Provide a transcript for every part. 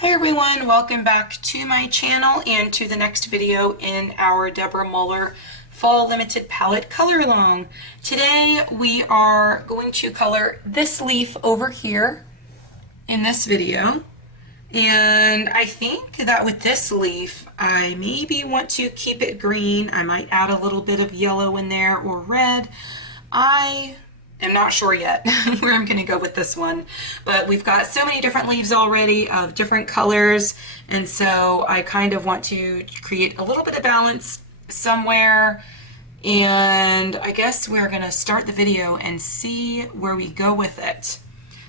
Hey everyone, welcome back to my channel and to the next video in our Deborah Muller Fall Limited Palette Color Along. Today we are going to color this leaf over here in this video. And I think that with this leaf, I maybe want to keep it green. I might add a little bit of yellow in there or red. I am not sure yet where I'm going to go with this one, but we've got so many different leaves already of different colors, and so I kind of want to create a little bit of balance somewhere, and I guess we're going to start the video and see where we go with it.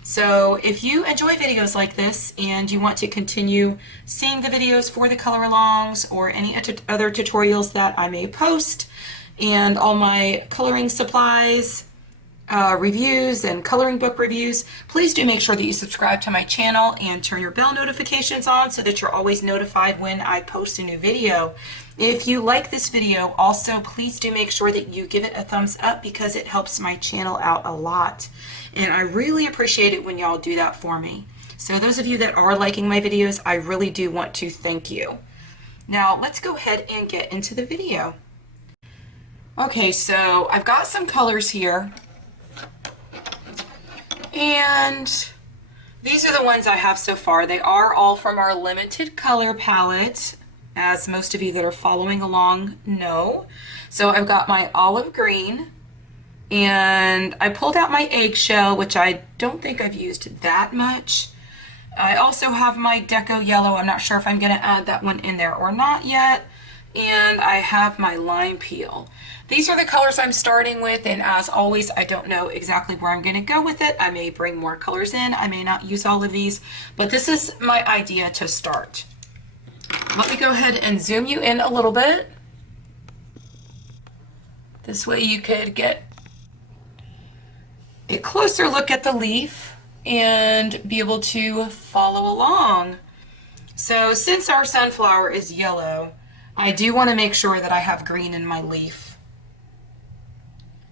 So if you enjoy videos like this and you want to continue seeing the videos for the color alongs or any other tutorials that I may post, and all my coloring supplies reviews and coloring book reviews, please do make sure that you subscribe to my channel and turn your bell notifications on so that you're always notified when I post a new video. If you like this video, also please do make sure that you give it a thumbs up because it helps my channel out a lot. And I really appreciate it when y'all do that for me. So those of you that are liking my videos, I really do want to thank you. Now let's go ahead and get into the video. Okay, so I've got some colors here. And these are the ones I have so far. They are all from our limited color palette, as most of you that are following along know. So I've got my olive green, and I pulled out my eggshell, which I don't think I've used that much. I also have my deco yellow. I'm not sure if I'm going to add that one in there or not yet. And I have my lime peel. These are the colors I'm starting with, and as always, I don't know exactly where I'm going to go with it. I may bring more colors in, I may not use all of these, but this is my idea to start. Let me go ahead and zoom you in a little bit. This way you could get a closer look at the leaf and be able to follow along. So since our sunflower is yellow, I do want to make sure that I have green in my leaf.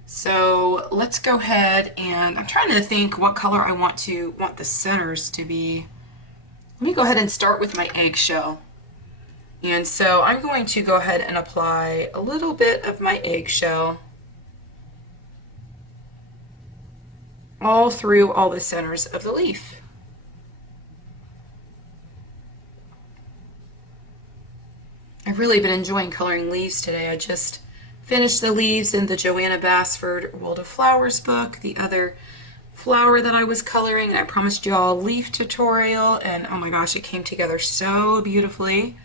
So let's go ahead, and I'm trying to think what color I want the centers to be. Let me go ahead and start with my eggshell. And so I'm going to go ahead and apply a little bit of my eggshell all through all the centers of the leaf. I've really been enjoying coloring leaves today. I just finished the leaves in the Joanna Basford World of Flowers book, the other flower that I was coloring, and I promised you all a leaf tutorial, and oh my gosh, it came together so beautifully.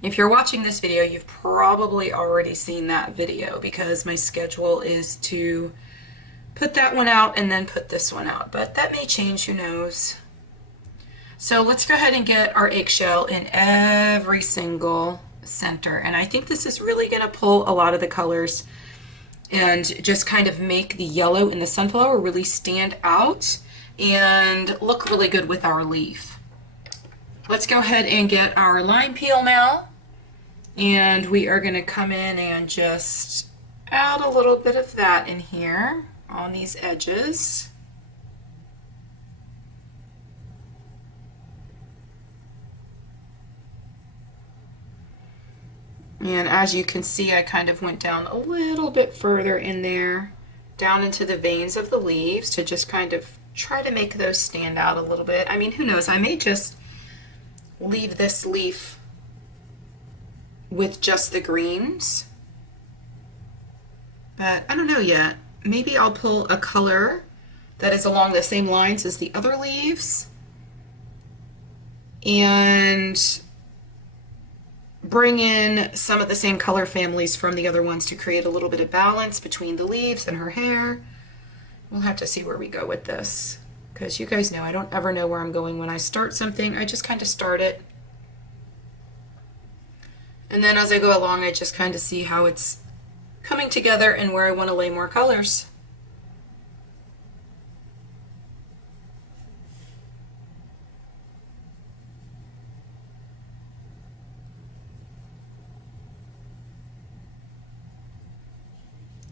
If you're watching this video, you've probably already seen that video because my schedule is to put that one out and then put this one out, but that may change, who knows. So let's go ahead and get our eggshell in every single center, and I think this is really going to pull a lot of the colors and just kind of make the yellow in the sunflower really stand out and look really good with our leaf. Let's go ahead and get our lime peel now, and we are going to come in and just add a little bit of that in here on these edges. And as you can see, I kind of went down a little bit further in there, down into the veins of the leaves to just kind of try to make those stand out a little bit. I mean, who knows, I may just leave this leaf with just the greens, but I don't know yet. Maybe I'll pull a color that is along the same lines as the other leaves and bring in some of the same color families from the other ones to create a little bit of balance between the leaves and her hair. We'll have to see where we go with this, because you guys know I don't ever know where I'm going when I start something. I just kind of start it, and then as I go along, I just kind of see how it's coming together and where I want to lay more colors.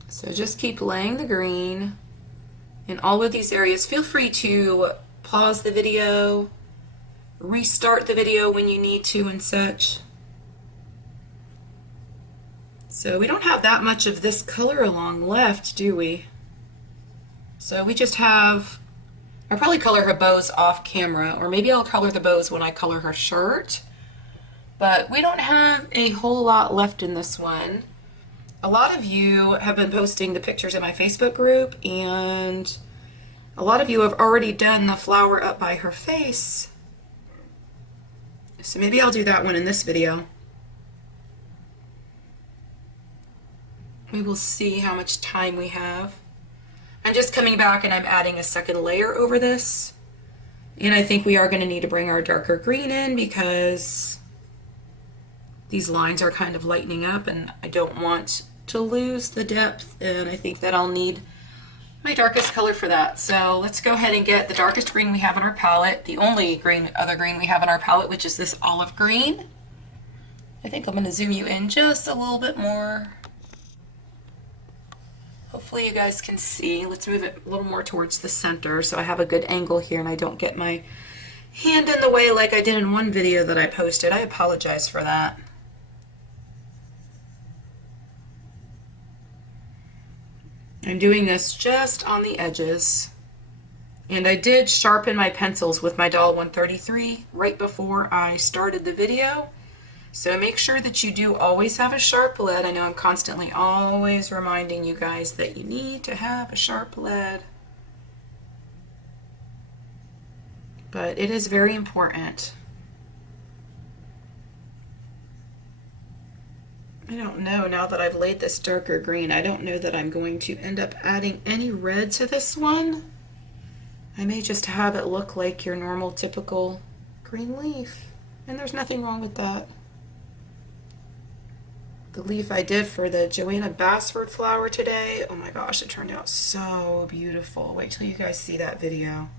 So just keep laying the green in all of these areas. Feel free to pause the video restart the video when you need to and such. So we don't have that much of this color along left, do we? So we just have, I'll probably color her bows off camera, or maybe I'll color the bows when I color her shirt. But we don't have a whole lot left in this one. A lot of you have been posting the pictures in my Facebook group, and a lot of you have already done the flower up by her face. So maybe I'll do that one in this video. We will see how much time we have. I'm just coming back and I'm adding a second layer over this. And I think we are going to need to bring our darker green in because these lines are kind of lightening up and I don't want to lose the depth, and I think that I'll need my darkest color for that. So let's go ahead and get the darkest green we have in our palette, the only other green we have in our palette, which is this olive green. I think I'm going to zoom you in just a little bit more. Hopefully you guys can see. Let's move it a little more towards the center so I have a good angle here and I don't get my hand in the way like I did in one video that I posted. I apologize for that. I'm doing this just on the edges, and I did sharpen my pencils with my Doll 133 right before I started the video, so make sure that you do always have a sharp lead. I know I'm constantly always reminding you guys that you need to have a sharp lead, but it is very important. I don't know, now that I've laid this darker green, I don't know that I'm going to end up adding any red to this one. I may just have it look like your normal typical green leaf, and there's nothing wrong with that. The leaf I did for the Joanna Bassford flower today, oh my gosh, it turned out so beautiful. Wait till you guys see that video.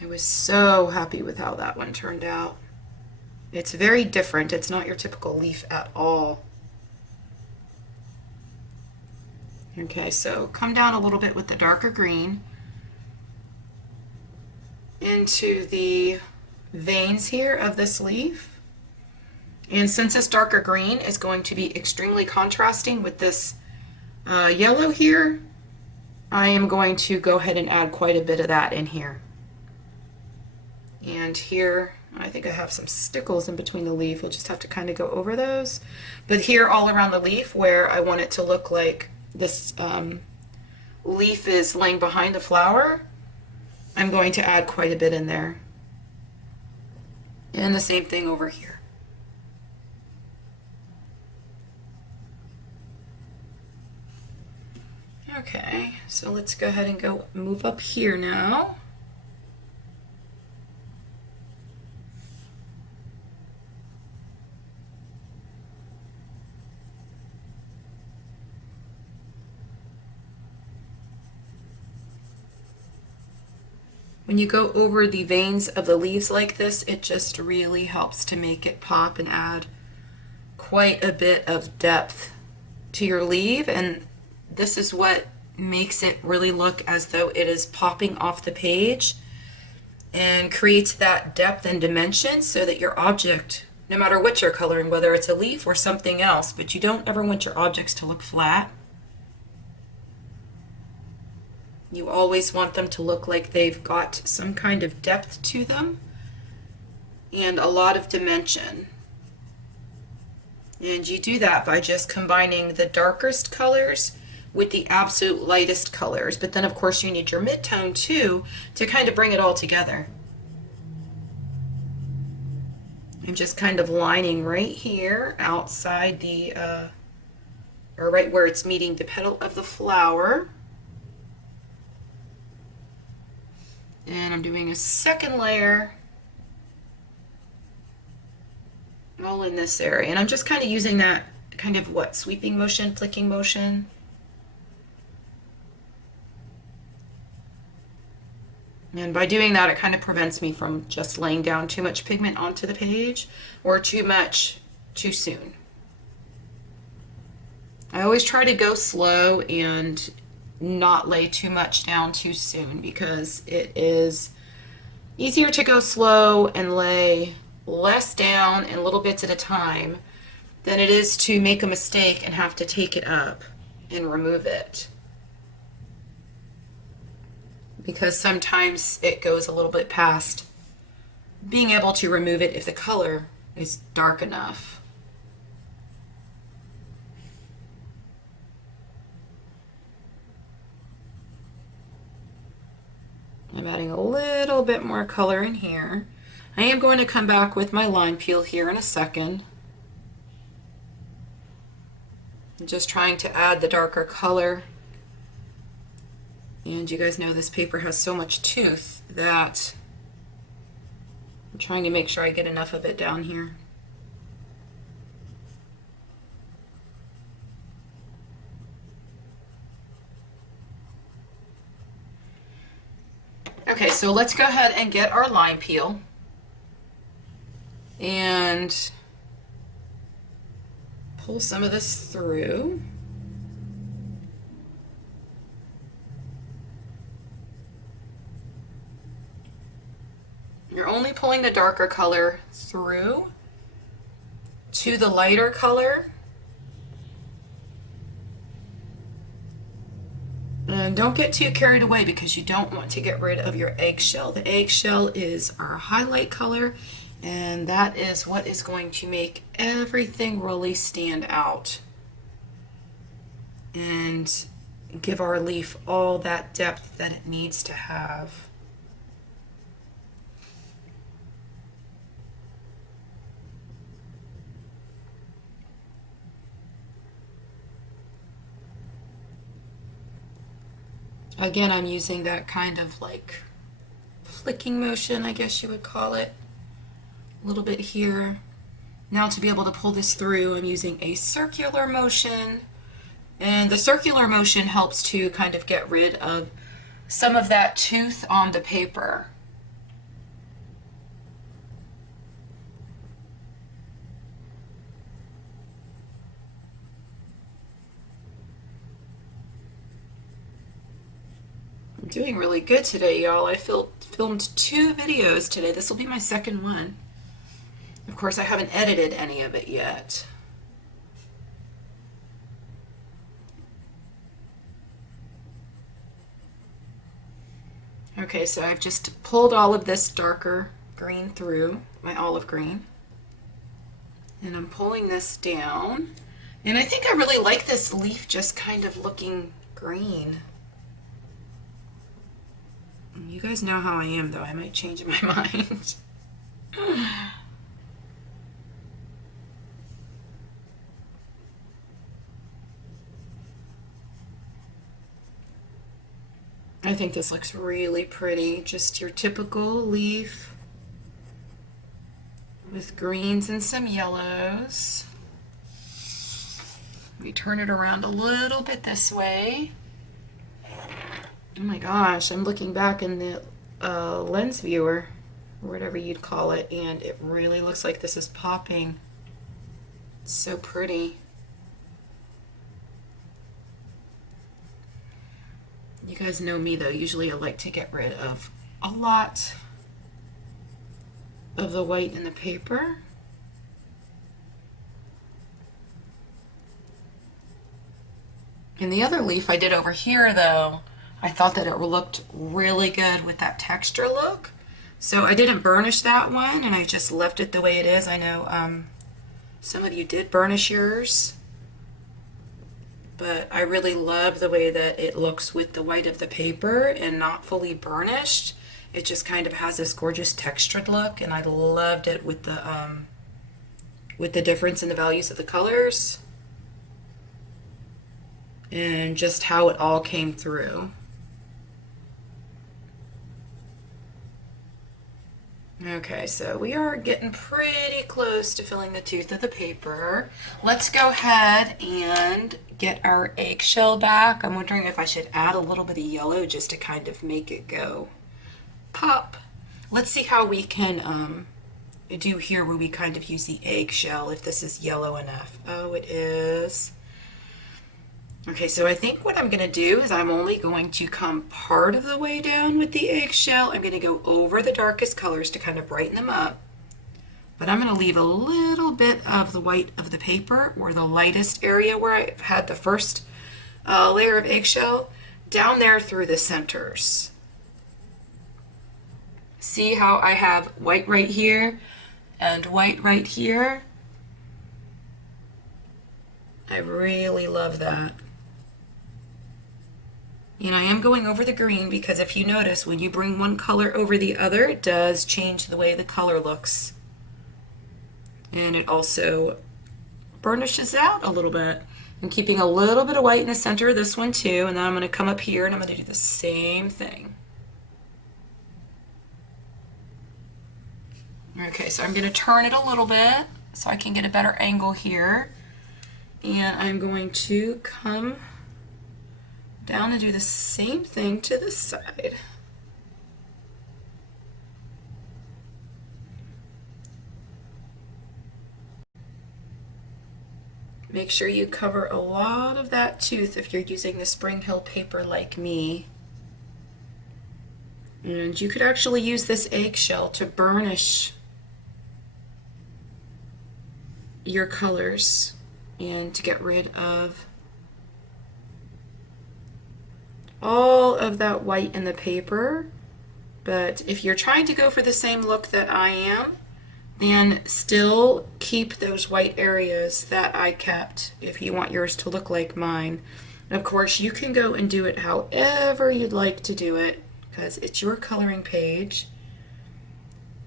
I was so happy with how that one turned out. It's very different. It's not your typical leaf at all. Okay, so come down a little bit with the darker green into the veins here of this leaf. And since this darker green is going to be extremely contrasting with this yellow here, I am going to go ahead and add quite a bit of that in here. And here, I think I have some stickles in between the leaf. We'll just have to kind of go over those. But here all around the leaf where I want it to look like this leaf is laying behind the flower, I'm going to add quite a bit in there. And the same thing over here. Okay, so let's go ahead and go move up here now. When you go over the veins of the leaves like this, it just really helps to make it pop and add quite a bit of depth to your leaf, and this is what makes it really look as though it is popping off the page and creates that depth and dimension so that your object, no matter what you're coloring, whether it's a leaf or something else, but you don't ever want your objects to look flat. You always want them to look like they've got some kind of depth to them and a lot of dimension. And you do that by just combining the darkest colors with the absolute lightest colors. But then of course you need your mid-tone too to kind of bring it all together. I'm just kind of lining right here outside the, or right where it's meeting the petal of the flower. And I'm doing a second layer all in this area. And I'm just kind of using that kind of sweeping motion, flicking motion. And by doing that, it kind of prevents me from just laying down too much pigment onto the page or too much too soon. I always try to go slow and not lay too much down too soon because it is easier to go slow and lay less down in little bits at a time than it is to make a mistake and have to take it up and remove it. Because sometimes it goes a little bit past being able to remove it if the color is dark enough. I'm adding a little bit more color in here. I am going to come back with my line peel here in a second. I'm just trying to add the darker color. And you guys know this paper has so much tooth that I'm trying to make sure I get enough of it down here. Okay, so let's go ahead and get our line peel. And pull some of this through. You're only pulling the darker color through to the lighter color. And don't get too carried away because you don't want to get rid of your eggshell. The eggshell is our highlight color, and that is what is going to make everything really stand out and give our leaf all that depth that it needs to have. Again, I'm using that kind of like flicking motion, I guess you would call it. A little bit here. Now to be able to pull this through, I'm using a circular motion. And the circular motion helps to kind of get rid of some of that tooth on the paper. I'm doing really good today, y'all. I filmed 2 videos today. This will be my second one. Of course, I haven't edited any of it yet. Okay, so I've just pulled all of this darker green through, my olive green. And I'm pulling this down. And I think I really like this leaf just kind of looking green. You guys know how I am, though. I might change my mind. I think this looks really pretty. Just your typical leaf with greens and some yellows. Let me turn it around a little bit this way. Oh my gosh, I'm looking back in the lens viewer, or whatever you'd call it, and it really looks like this is popping. It's so pretty. You guys know me though, usually I like to get rid of a lot of the white in the paper. And the other leaf I did over here though, I thought that it looked really good with that texture look. So I didn't burnish that one and I just left it the way it is. I know some of you did burnish yours, but I really love the way that it looks with the white of the paper and not fully burnished. It just kind of has this gorgeous textured look, and I loved it with the difference in the values of the colors and just how it all came through. Okay, so we are getting pretty close to filling the tooth of the paper. Let's go ahead and get our eggshell back. I'm wondering if I should add a little bit of yellow just to kind of make it go pop. Let's see how we can do here where we kind of use the eggshell, if this is yellow enough. Oh, it is. Okay, so I think what I'm going to do is I'm only going to come part of the way down with the eggshell. I'm going to go over the darkest colors to kind of brighten them up. But I'm going to leave a little bit of the white of the paper, or the lightest area where I've had the first layer of eggshell, down there through the centers. See how I have white right here and white right here? I really love that. And I am going over the green because if you notice, when you bring one color over the other, it does change the way the color looks. And it also burnishes out a little bit. I'm keeping a little bit of white in the center of this one too, and then I'm going to come up here and I'm going to do the same thing. Okay, so I'm going to turn it a little bit so I can get a better angle here. And I'm going to come down and do the same thing to this side. Make sure you cover a lot of that tooth if you're using the Spring Hill paper like me. And you could actually use this eggshell to burnish your colors and to get rid of all of that white in the paper. But if you're trying to go for the same look that I am, then still keep those white areas that I kept if you want yours to look like mine. Of course, you can go and do it however you'd like to do it because it's your coloring page.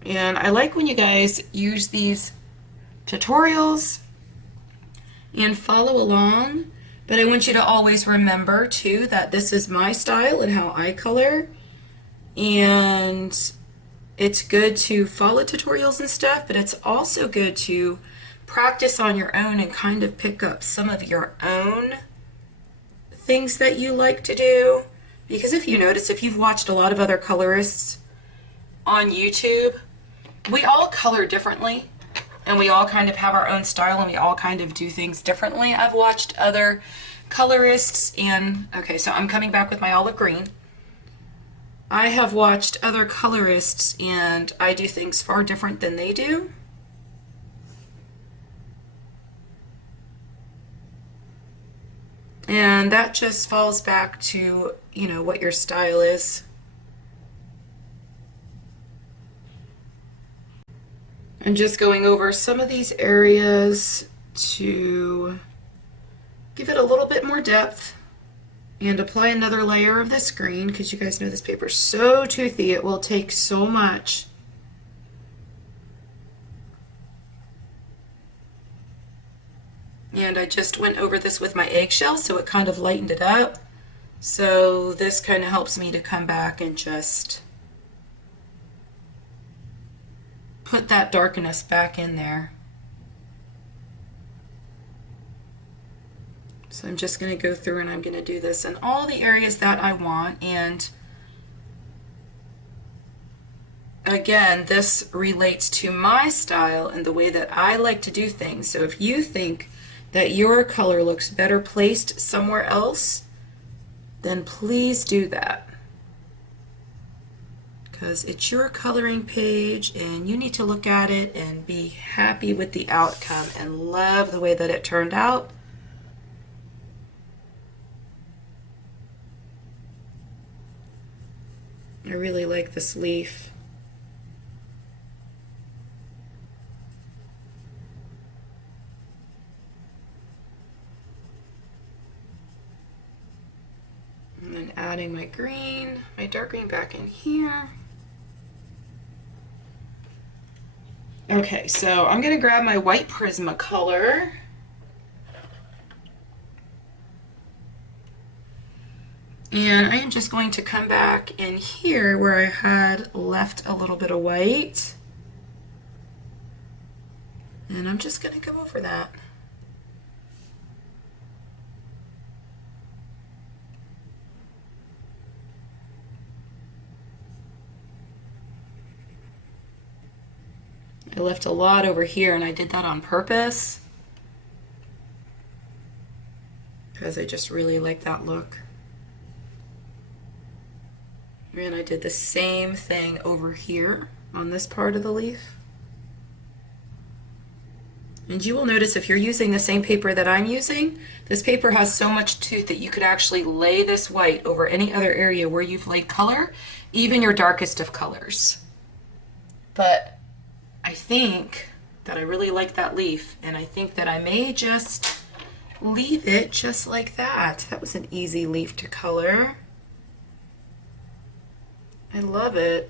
And I like when you guys use these tutorials and follow along, but I want you to always remember too that this is my style and how I color, and it's good to follow tutorials and stuff, but it's also good to practice on your own and kind of pick up some of your own things that you like to do. Because if you notice, if you've watched a lot of other colorists on YouTube, we all color differently. And we all kind of have our own style and we all kind of do things differently. I've watched other colorists and, okay, so I'm coming back with my olive green. I have watched other colorists and I do things far different than they do. And that just falls back to, you know, what your style is. I'm just going over some of these areas to give it a little bit more depth and apply another layer of this green because you guys know this paper is so toothy, it will take so much. And I just went over this with my eggshell, so it kind of lightened it up. So this kind of helps me to come back and just put that darkness back in there. So I'm just going to go through and I'm going to do this in all the areas that I want. And again, this relates to my style and the way that I like to do things. So if you think that your color looks better placed somewhere else, then please do that. Because it's your coloring page and you need to look at it and be happy with the outcome and love the way that it turned out. I really like this leaf. And then adding my green, my dark green back in here. Okay, so I'm going to grab my white Prismacolor. And I am just going to come back in here where I had left a little bit of white. And I'm just going to go over that. I left a lot over here and I did that on purpose because I just really like that look. And I did the same thing over here on this part of the leaf. And you will notice if you're using the same paper that I'm using, this paper has so much tooth that you could actually lay this white over any other area where you've laid color, even your darkest of colors. But I think that I really like that leaf, and I think that I may just leave it just like that. That was an easy leaf to color. I love it.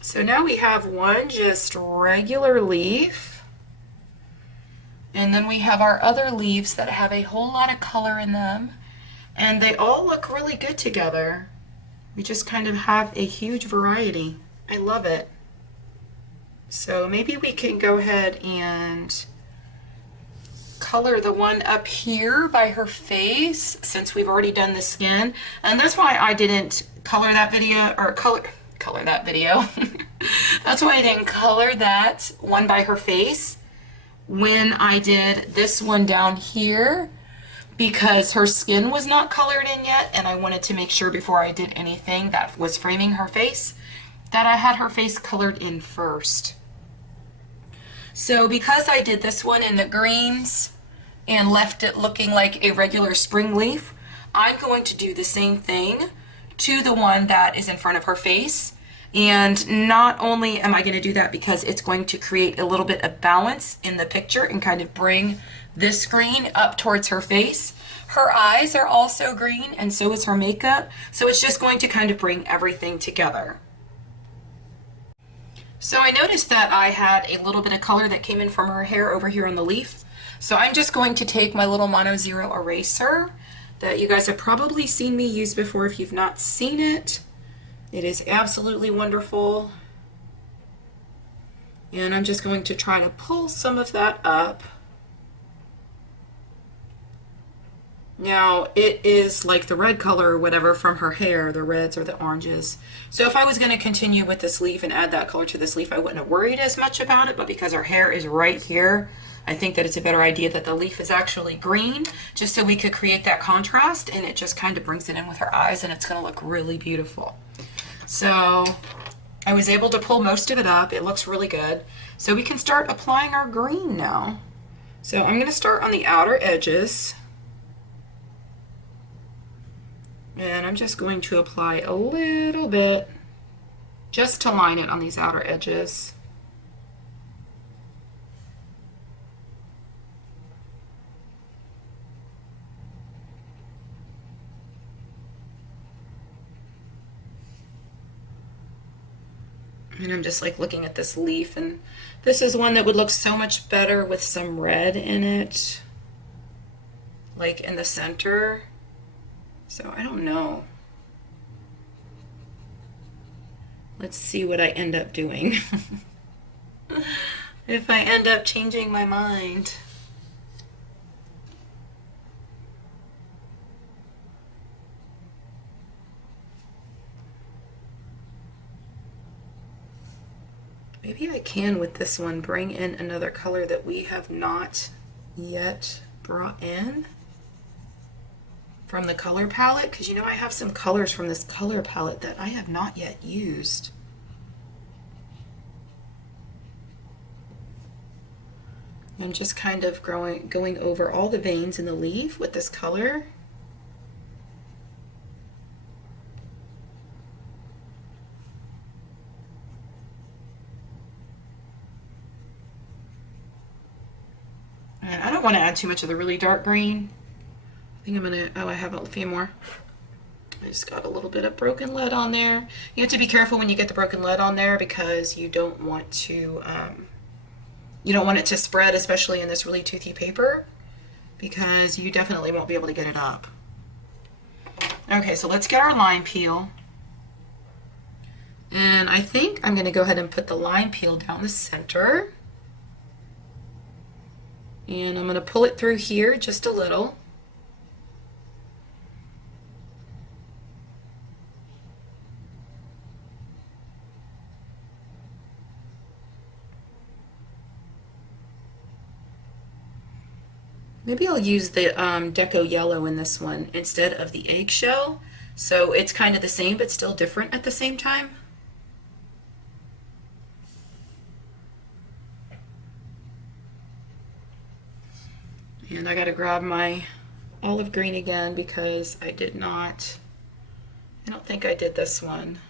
So now we have one just regular leaf, and then we have our other leaves that have a whole lot of color in them, and they all look really good together. We just kind of have a huge variety. I love it. So maybe we can go ahead and color the one up here by her face since we've already done the skin. And that's why I didn't color that video, or color that video. That's why I didn't color that one by her face when I did this one down here, because her skin was not colored in yet, and I wanted to make sure before I did anything that was framing her face that I had her face colored in first. So because I did this one in the greens and left it looking like a regular spring leaf, I'm going to do the same thing to the one that is in front of her face. And not only am I going to do that because it's going to create a little bit of balance in the picture and kind of bring this green up towards her face. Her eyes are also green, and so is her makeup. So it's just going to kind of bring everything together. So I noticed that I had a little bit of color that came in from her hair over here on the leaf. So I'm just going to take my little Mono Zero eraser that you guys have probably seen me use before if you've not seen it. It is absolutely wonderful. And I'm just going to try to pull some of that up. Now, it is like the red color or whatever from her hair, the reds or the oranges. So if I was going to continue with this leaf and add that color to this leaf, I wouldn't have worried as much about it, but because her hair is right here, I think that it's a better idea that the leaf is actually green, just so we could create that contrast, and it just kind of brings it in with her eyes, and it's going to look really beautiful. So I was able to pull most of it up. It looks really good. So we can start applying our green now. So I'm going to start on the outer edges. And I'm just going to apply a little bit just to line it on these outer edges. And I'm just like looking at this leaf, and this is one that would look so much better with some red in it, like in the center. So I don't know. Let's see what I end up doing. If I end up changing my mind. Maybe I can with this one bring in another color that we have not yet brought in from the color palette, because you know I have some colors from this color palette that I have not yet used. I'm just kind of going over all the veins in the leaf with this color. And I don't want to add too much of the really dark green. I think I'm gonna, oh, I have a few more. I just got a little bit of broken lead on there. You have to be careful when you get the broken lead on there, because you don't want to, it to spread, especially in this really toothy paper, because you definitely won't be able to get it up. Okay, so let's get our lime peel. And I think I'm gonna go ahead and put the lime peel down the center. And I'm gonna pull it through here just a little. Maybe I'll use the Deco Yellow in this one instead of the eggshell. So it's kind of the same but still different at the same time. And I gotta grab my olive green again because I don't think I did this one.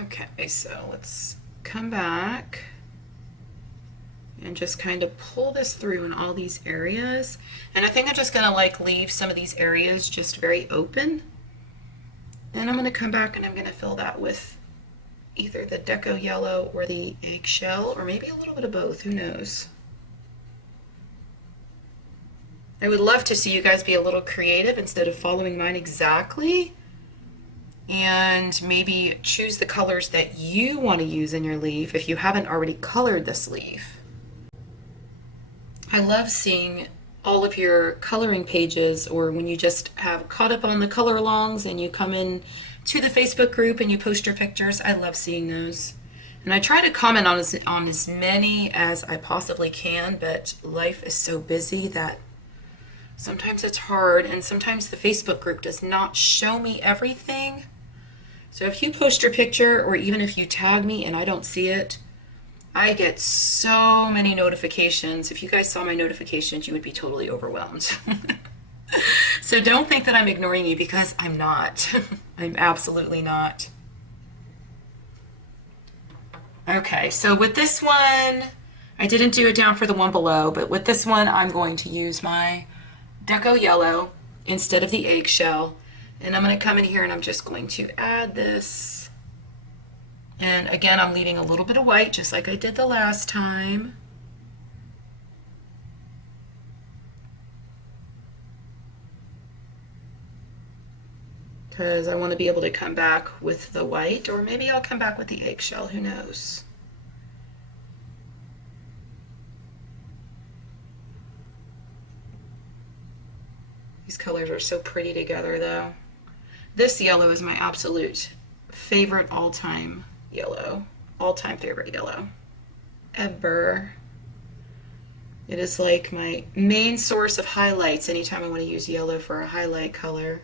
Okay, so let's come back and just kind of pull this through in all these areas. And I think I'm just gonna like leave some of these areas just very open. And I'm gonna come back and I'm gonna fill that with either the Deco Yellow or the eggshell, or maybe a little bit of both, who knows. I would love to see you guys be a little creative instead of following mine exactly. And maybe choose the colors that you want to use in your leaf if you haven't already colored this leaf. I love seeing all of your coloring pages, or when you just have caught up on the color alongs and you come in to the Facebook group and you post your pictures. I love seeing those. And I try to comment on as many as I possibly can, but life is so busy that sometimes it's hard, and sometimes the Facebook group does not show me everything. So if you post your picture, or even if you tag me and I don't see it, I get so many notifications. If you guys saw my notifications, you would be totally overwhelmed. So don't think that I'm ignoring you, because I'm not. I'm absolutely not. Okay, so with this one, I didn't do it down for the one below, but with this one, I'm going to use my Deco Yellow instead of the eggshell. And I'm going to come in here and I'm just going to add this. And again, I'm leaving a little bit of white, just like I did the last time. Because I want to be able to come back with the white, or maybe I'll come back with the eggshell, who knows. These colors are so pretty together though. This yellow is my absolute favorite all-time yellow. All-time favorite yellow ever. It is like my main source of highlights anytime I want to use yellow for a highlight color.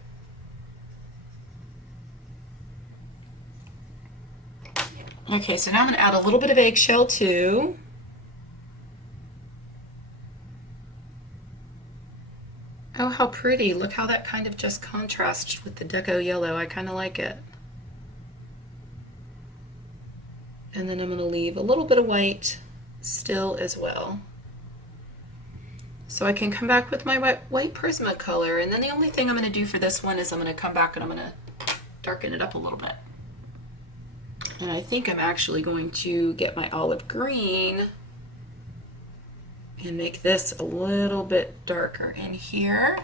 Okay, so now I'm going to add a little bit of eggshell too. Oh, how pretty. Look how that kind of just contrasts with the Deco Yellow. I kind of like it. And then I'm going to leave a little bit of white still as well. So I can come back with my white Prismacolor. And then the only thing I'm going to do for this one is I'm going to come back and I'm going to darken it up a little bit. And I think I'm actually going to get my olive green and make this a little bit darker in here.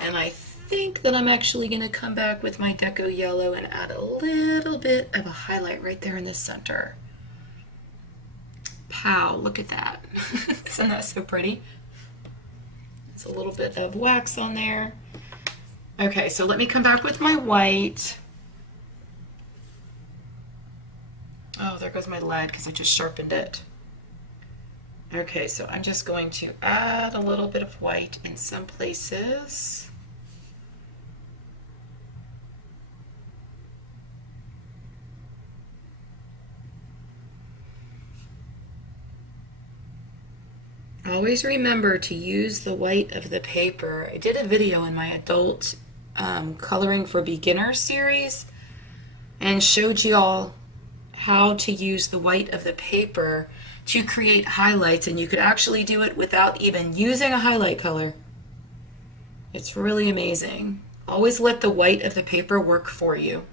And I think that I'm actually going to come back with my Deco Yellow and add a little bit of a highlight right there in the center. Pow, look at that. Isn't that so pretty? It's a little bit of wax on there. Okay, so let me come back with my white. Oh, there goes my lead because I just sharpened it. Okay, so I'm just going to add a little bit of white in some places. Always remember to use the white of the paper. I did a video in my adult coloring for beginners series and showed you all how to use the white of the paper to create highlights, and you could actually do it without even using a highlight color. It's really amazing. Always let the white of the paper work for you.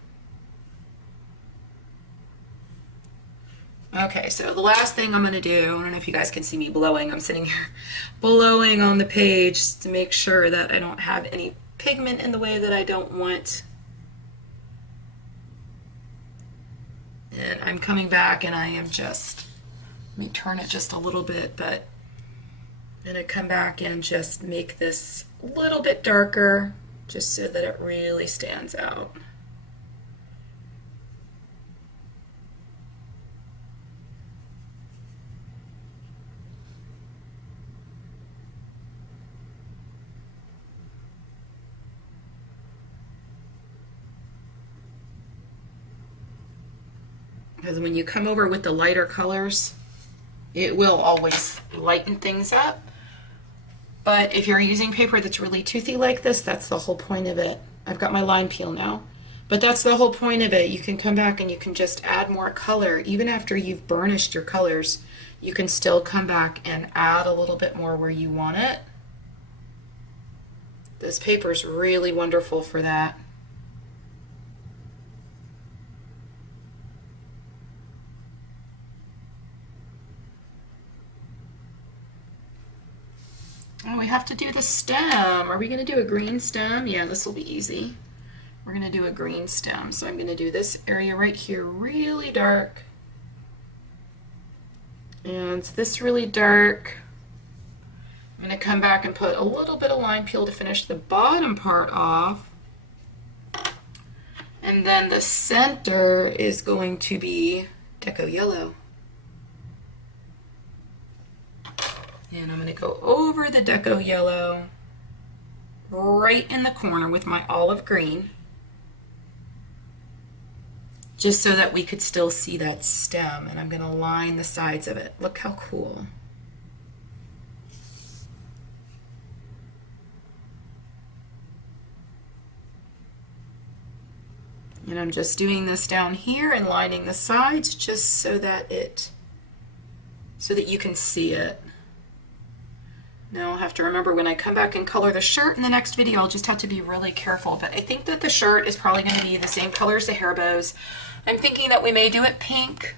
Okay, so the last thing I'm going to do, I don't know if you guys can see me blowing, I'm sitting here blowing on the page to make sure that I don't have any pigment in the way that I don't want. And I'm coming back and I am just, let me turn it just a little bit, but I'm going to come back and just make this a little bit darker just so that it really stands out. Because when you come over with the lighter colors, it will always lighten things up. But if you're using paper that's really toothy like this, that's the whole point of it. I've got my line peel now. But that's the whole point of it. You can come back and you can just add more color. Even after you've burnished your colors, you can still come back and add a little bit more where you want it. This paper is really wonderful for that. Oh, we have to do the stem. Are we going to do a green stem? Yeah, this will be easy. We're going to do a green stem. So I'm going to do this area right here really dark. And this really dark. I'm going to come back and put a little bit of line peel to finish the bottom part off. And then the center is going to be Deco Yellow. And I'm going to go over the Deco Yellow right in the corner with my olive green, just so that we could still see that stem. And I'm going to line the sides of it. Look how cool. And I'm just doing this down here and lining the sides just so that you can see it. Now I'll have to remember when I come back and color the shirt in the next video, I'll just have to be really careful. But I think that the shirt is probably going to be the same color as the hair bows. I'm thinking that we may do it pink.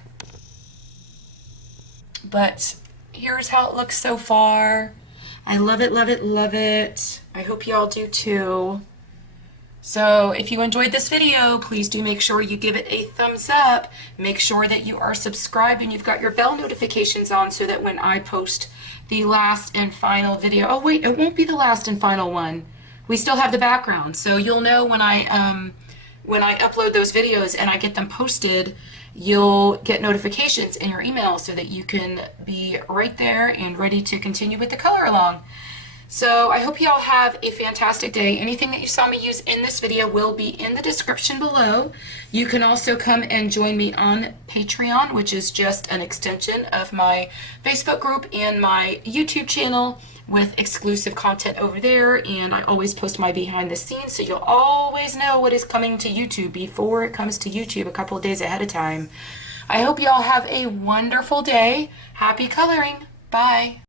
But here's how it looks so far. I love it, love it, love it. I hope you all do too. So if you enjoyed this video, please do make sure you give it a thumbs up. Make sure that you are subscribed and you've got your bell notifications on so that when I post the last and final video, oh wait, it won't be the last and final one. We still have the background. So you'll know when I upload those videos and I get them posted, you'll get notifications in your email so that you can be right there and ready to continue with the color along. So I hope you all have a fantastic day. Anything that you saw me use in this video will be in the description below. You can also come and join me on Patreon, which is just an extension of my Facebook group and my YouTube channel with exclusive content over there. And I always post my behind the scenes, so you'll always know what is coming to YouTube before it comes to YouTube a couple of days ahead of time. I hope you all have a wonderful day. Happy coloring. Bye.